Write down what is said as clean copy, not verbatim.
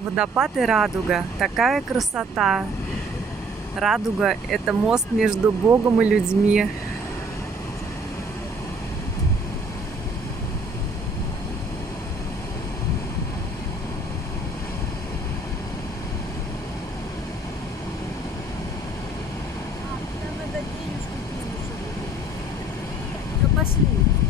Водопад и радуга. Такая красота. Радуга — это мост между Богом и людьми. Там надо денежку кинуть, чтобы... Все, пошли.